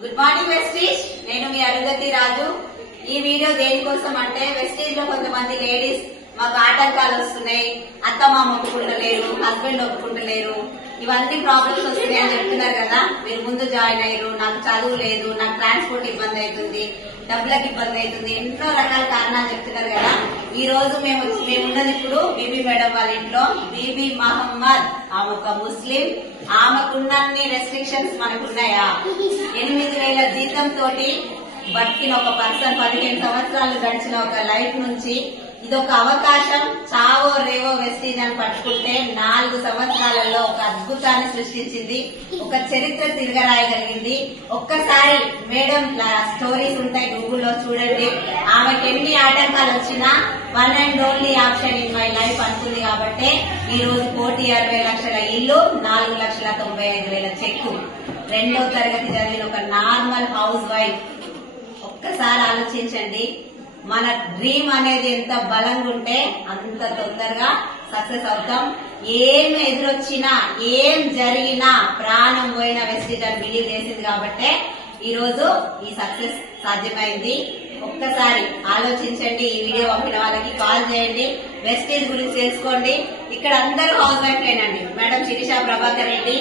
Good morning Vestige. నేను మీ అరుంధతి రాజు. ఈ video దేనికోసం అంటే వెస్టీజ్ లో కొంతమంది లేడీస్ మాకు ఆటంకాలు వస్తున్నాయి, అత్తమామ ఒప్పుకుంటలేరు, హస్బెండ్ ఒప్పుకుంటలేరు, ఇవన్నీ ప్రాబ్లమ్స్ వస్తున్నాయి అని చెప్తున్నారు కదా. మీరు ముందు జాయిన్ అయ్యారు, నాకు చదువు లేదు, నాకు ట్రాన్స్పోర్ట్ ఇబ్బంది అవుతుంది, డబ్బులకు ఇబ్బంది అవుతుంది, ఎన్నో రకాల కారణాలు చెప్తున్నారు కదా. ఈ రోజు మేమున్నది ఇప్పుడు బీబీ మేడం వాళ్ళ ఇంట్లో. బీబీ మహమ్మద్ ఆమె ఒక ముస్లిం. ఆమెకున్నన్ని రెస్ట్రిక్షన్స్ మనకున్నాయా? 8,000 జీతం తోటి బతికిన ఒక పర్సన్, 15 సంవత్సరాలు గడిచిన ఒక లైఫ్ నుంచి ఇదొక అవకాశం. చావో రేవో వెస్టీజ్ అని పట్టుకుంటే 4 సంవత్సరాలలో ఒక అద్భుతాన్ని సృష్టించింది, ఒక చరిత్ర తిరగరాయగలిగింది. ఒక్కసారి మేడం స్టోరీస్ ఉంటాయి గూగుల్లో చూడండి. ఆమెకి ఎన్ని ఆటంకాలు వచ్చినా one and only option in my life అనుకుంది కాబట్టి ఈ రోజు 1,60,00,000 ఇల్లు, 4,95,000 చెక్కు. 2వ తరగతి చదివిన ఒక నార్మల్ హౌస్ వైఫ్. ఒక్కసారి ఆలోచించండి, మన డ్రీమ్ అనేది ఎంత బలంగా ఉంటే అంత తొందరగా సక్సెస్ అవుతాం. ఏం ఎదురొచ్చినా, ఏం జరిగినా ప్రాణం పోయిన వెస్టీజ్ అని బిలీవ్ చేసింది కాబట్టి ఈ రోజు ఈ సక్సెస్ సాధ్యమైంది. ఒక్కసారి ఆలోచించండి. ఈ వీడియో పంపిన వాళ్ళకి కాల్ చేయండి, వెస్టీజ్ గురించి తెలుసుకోండి. ఇక్కడ అందరూ హౌస్ వైఫ్లేనండి. మేడం శిరీష ప్రభాకర్ రెడ్డి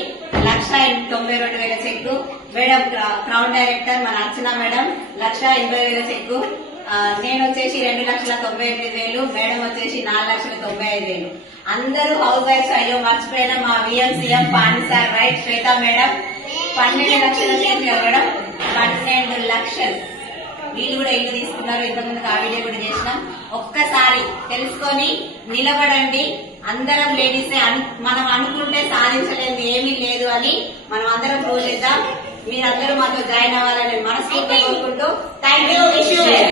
1,92,000 చెక్కు. మేడం క్రౌన్ డైరెక్టర్ మన అర్చన మేడం 1,80,000 చెక్కు. నేను వచ్చేసి 2,98,000, మేడం వచ్చేసి 4,95,000. అందరూ హౌస్ వైఫ్స్. అయ్యో మర్చిపోయినా మా విఎంసీఎం పాండి సార్ రైట్ శ్వేత మేడం 12 లక్షలు వచ్చింది కదా మేడం, 12 లక్షలు. వీళ్ళు కూడా ఇల్లు తీసుకున్నారు, ఇంతకుముందు ఆ వీడియో కూడా చేసినాం. ఒక్కసారి తెలుసుకొని నిలబడండి. అందరం లేడీసే. మనం అనుకుంటే సాధించలేదు ఏమీ లేదు అని మనం అందరం ప్రూవ్ చేద్దాం. మీరందరూ మాతో జాయిన్ అవ్వాలని మనస్ఫూర్తిగా